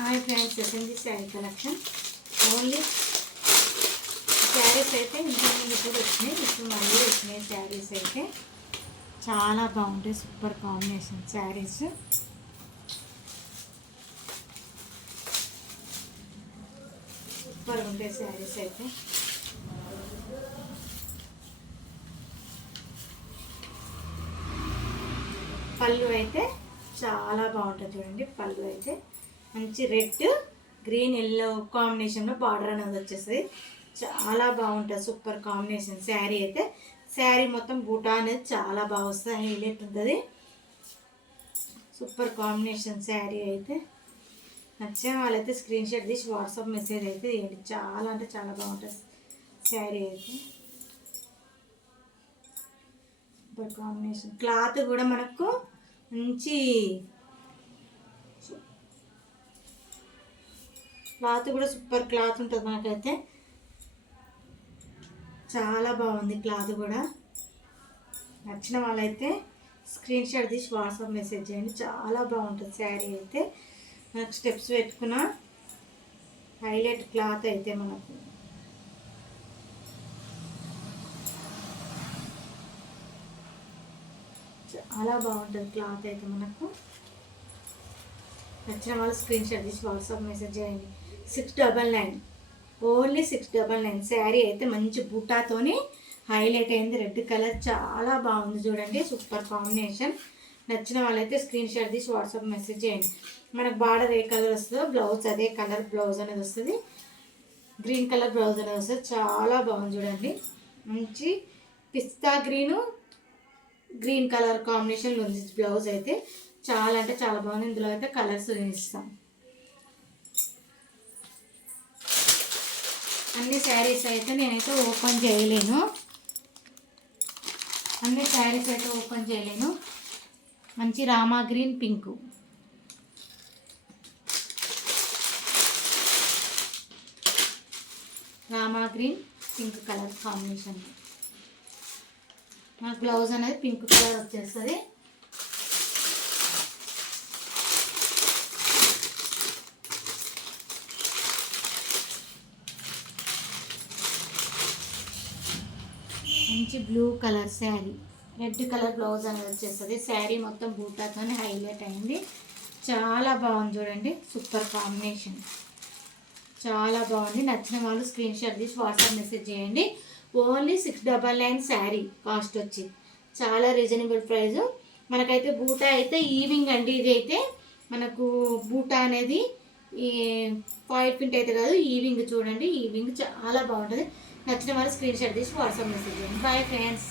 Hi friends, second sari collection. Only saris అయితే ఇంతకుముందు కూడా వచ్చినాయి, ఇప్పుడు మళ్ళీ వచ్చినాయి. శారీస్ అయితే చాలా బాగుంటాయి, సూపర్ కాంబినేషన్ శారీస్. సూపర్ ఉంటాయి శారీస్ అయితే. పళ్ళు అయితే చాలా బాగుంటుంది చూడండి. పళ్ళు అయితే మంచి రెడ్ గ్రీన్ ఎల్లో కాంబినేషన్లో బార్డర్ అనేది వచ్చేస్తుంది. చాలా బాగుంటుంది, సూపర్ కాంబినేషన్ శారీ అయితే. శారీ మొత్తం బూటా అనేది చాలా బాగా వస్తుంది, హైలైట్ ఉంటుంది. సూపర్ కాంబినేషన్ శారీ అయితే. నచ్చిన వాళ్ళైతే స్క్రీన్ షాట్ తీసి వాట్సాప్ మెసేజ్ అయితే వేయండి. చాలా అంటే చాలా బాగుంటుంది శారీ అయితే. Super combination. క్లాత్ కూడా మనకు మంచి క్లాత్ కూడా సూపర్ క్లాత్ ఉంటుంది మనకైతే. చాలా బాగుంది క్లాత్ కూడా. నచ్చిన వాళ్ళైతే స్క్రీన్ షాట్ తీసి వాట్సాప్ మెసేజ్ చేయండి. చాలా బాగుంటుంది శారీ అయితే. మనకు స్టెప్స్ పెట్టుకున్న హైలైట్ క్లాత్ అయితే మనకు. చాలా బాగుంటుంది క్లాత్ అయితే మనకు. నచ్చిన వాళ్ళు స్క్రీన్ షాట్ తీసి వాట్సాప్ మెసేజ్ చేయండి. 699, ఓన్లీ 699. శారీ అయితే మంచి బూటాతోని హైలైట్ అయింది, రెడ్ కలర్. చాలా బాగుంది చూడండి, సూపర్ కాంబినేషన్. నచ్చిన వాళ్ళైతే స్క్రీన్ షాట్ తీసి వాట్సాప్ మెసేజ్ చేయండి. మనకు బార్డర్ ఏ కలర్ వస్తుందో బ్లౌజ్ అదే కలర్ బ్లౌజ్ అనేది వస్తుంది. గ్రీన్ కలర్ బ్లౌజ్ అనేది వస్తుంది. చాలా బాగుంది చూడండి. మంచి పిస్తా గ్రీన్ కలర్ కాంబినేషన్లో ఉంది బ్లౌజ్ అయితే. చాలా అంటే చాలా బాగుంది. ఇందులో అయితే కలర్స్ ఇస్తాం. అన్ని శారీస్ అయితే నేనైతే ఓపెన్ చేయలేను. అన్ని శారీస్ అయితే ఓపెన్ చేయలేను. మంచి Rama green pink, Rama green pink colour combination. నాకు బ్లౌజ్ అనేది పింక్ కలర్ వచ్చేస్తుంది. మంచి blue colour sari, red colour blouse అనేది వచ్చేస్తుంది. శారీ మొత్తం బూటాతో హైలైట్ అయింది. చాలా బాగుంది చూడండి, సూపర్ కాంబినేషన్. చాలా బాగుంది. నచ్చిన వాళ్ళు స్క్రీన్ షాట్ తీసి వాట్సాప్ మెసేజ్ చేయండి. ఓన్లీ 699 శారీ కాస్ట్ వచ్చి. చాలా రీజనబుల్ ప్రైస్. మనకైతే బూటా అయితే ఈవింగ్ అండి. ఇది అయితే మనకు బూటా అనేది ఈ పాయింట్ ప్రింట్ అయితే కాదు, ఈవింగ్ చూడండి. ఈవింగ్ చాలా బాగుంటుంది. నచ్చిన వాళ్ళు స్క్రీన్ షాట్ తీసి వాట్సాప్ మెసేజ్ చేయండి. Bye friends.